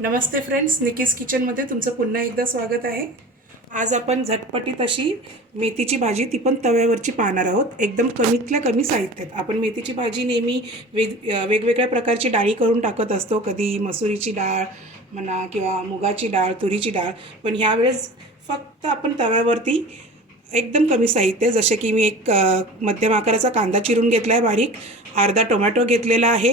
नमस्ते friends, Nikki's किचनमध्ये तुमचं पुन्हा एकदा स्वागत आहे. आज आपण झटपटीत अशी मेथीची भाजी ती पण तव्यावरची पाहणार आहोत. एकदम कमीतल्या कमी साहित्यात. आपण मेथीची भाजी नेहमी वेगवेगळ्या प्रकारची डाळी करून टाकत असतो. कधी मसुरीची डाळ म्हणा किंवा मुगाची डाळ, तुरीची डाळ. पण ह्यावेळेस फक्त आपण तव्यावरती एकदम कमी साहित्य, जसे की मी एक मध्यम आकाराचा कांदा चिरून घेतला आहे बारीक, अर्धा टोमॅटो घेतलेला आहे,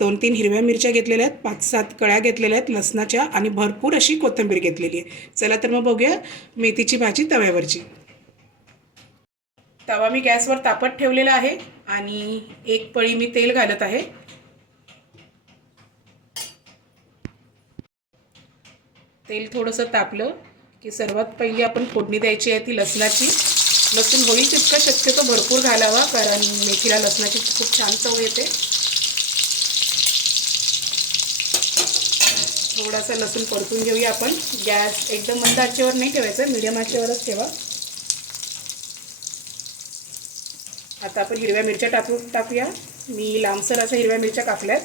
2-3 हिरव्या मिरच्या घेतलेल्या आहेत, 5-7 कळ्या घेतलेल्या आहेत लसणाच्या आणि भरपूर अशी कोथिंबीर घेतलेली आहे. चला तर मग बघूया मेथीची भाजी तव्यावरची. तवा मी गॅसवर तापत ठेवलेला आहे आणि एक पळी मी तेल घालत आहे. तेल थोडंसं तापलं की सर्वात पहिली आपण फोडणी द्यायची आहे ती लसणाची. लसूण होईल तितका शक्यतो भरपूर घालावा, कारण मेथीला लसणाची खूप छान चव येते. थोडासा लसूण परतून घेऊया आपण. गॅस एकदम मंद आचेवर नाही ठेवायचा, मीडियम आचेवरच ठेवा. आता आपण हिरव्या मिरच्या टाकूया. मी लांबसर अशा हिरव्या मिरच्या कापल्यात.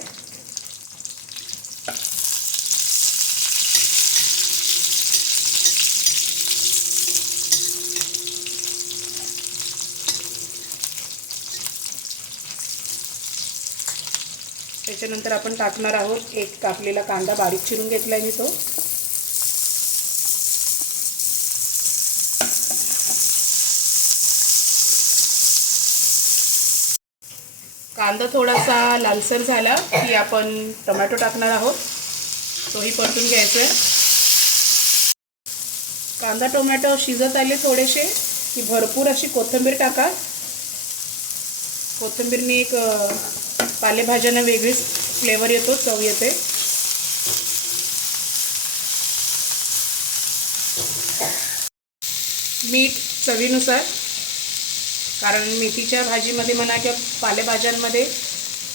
त्याच्यानंतर आपण टाकणार आहोत एक कापलेला कांदा, बारीक चिरून घेतला आहे मी तो. कांदा थोडासा लालसर झाला की आपण टोमॅटो टाकणार आहोत. तोही परतून घ्यायचा आहे. कांदा टोमॅटो शिजत आले थोडेसे की भरपूर अशी कोथिंबीर टाका. कोथिंबीरने एक पालेभाज्यांना वेगळीच फ्लेवर येतो, चव येते. मीठ चवीनुसार, कारण मेथीच्या भाजीमध्ये म्हणा किंवा पालेभाज्यांमध्ये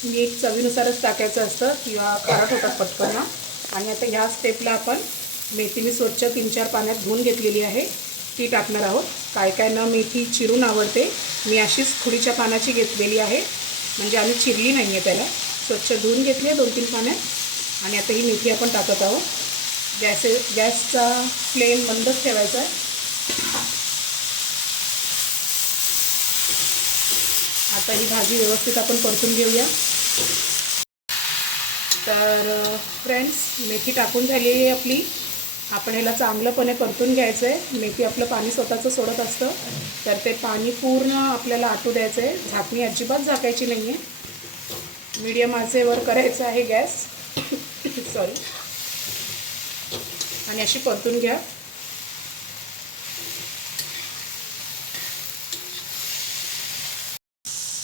मीठ चवीनुसारच टाकायचं असतं किंवा खारट होतात पटकन. आणि आता ह्या स्टेपला आपण मेथी मी स्वच्छ 3-4 पाण्यात धुवून घेतलेली आहे ती टाकणार आहोत. काय काय ना मेथी चिरून आवडते, मी अशीच खुडीच्या पानाची घेतलेली आहे, म्हणजे आम्ही चिरली नाही आहे त्याला. स्वच्छ धुवून घेतली आहे 2-3 पाण्यात आणि आता ही मेथी आपण टाकत आहोत. गॅसचा फ्लेम मंदच ठेवायचा आहे. आता ही भाजी व्यवस्थित आपण परतून घेऊया. तर फ्रेंड्स, मेथी टाकून झालेली आहे आपली. आपण ह्याला चांगलंपणे परतून घ्यायचं आहे. मेथी आपलं पाणी स्वतःचं सोडत असतं, तर ते पाणी पूर्ण आपल्याला आटू द्यायचं आहे. झाकणी अजिबात झाकायची नाही आहे, मीडियम आचेवर करायचं आहे गॅस. सॉरी. आणि अशी परतून घ्या.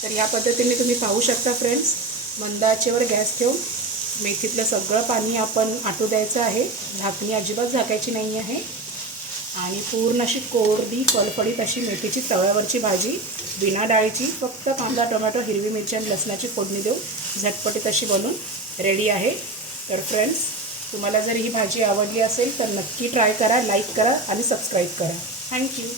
तर ह्या पद्धतीने तुम्ही पाहू शकता फ्रेंड्स, मंद आचेवर गॅस ठेवून मेथीतलं सगळं पाणी आपण आटू द्यायचं आहे. झाकणी अजिबात झाकायची नाही आहे. आणि पूर्ण अशी कोरडी फळफळीत अशी मेथीची तव्यावरची भाजी, बिना डाळीची, फक्त कांदा टोमॅटो हिरवी मिरची आणि लसणाची फोडणी देऊ झटपटीत अशी बनून रेडी आहे. तर फ्रेंड्स, तुम्हाला जर ही भाजी आवडली असेल तर नक्की ट्राय करा, लाईक करा आणि सबस्क्राईब करा. थँक्यू.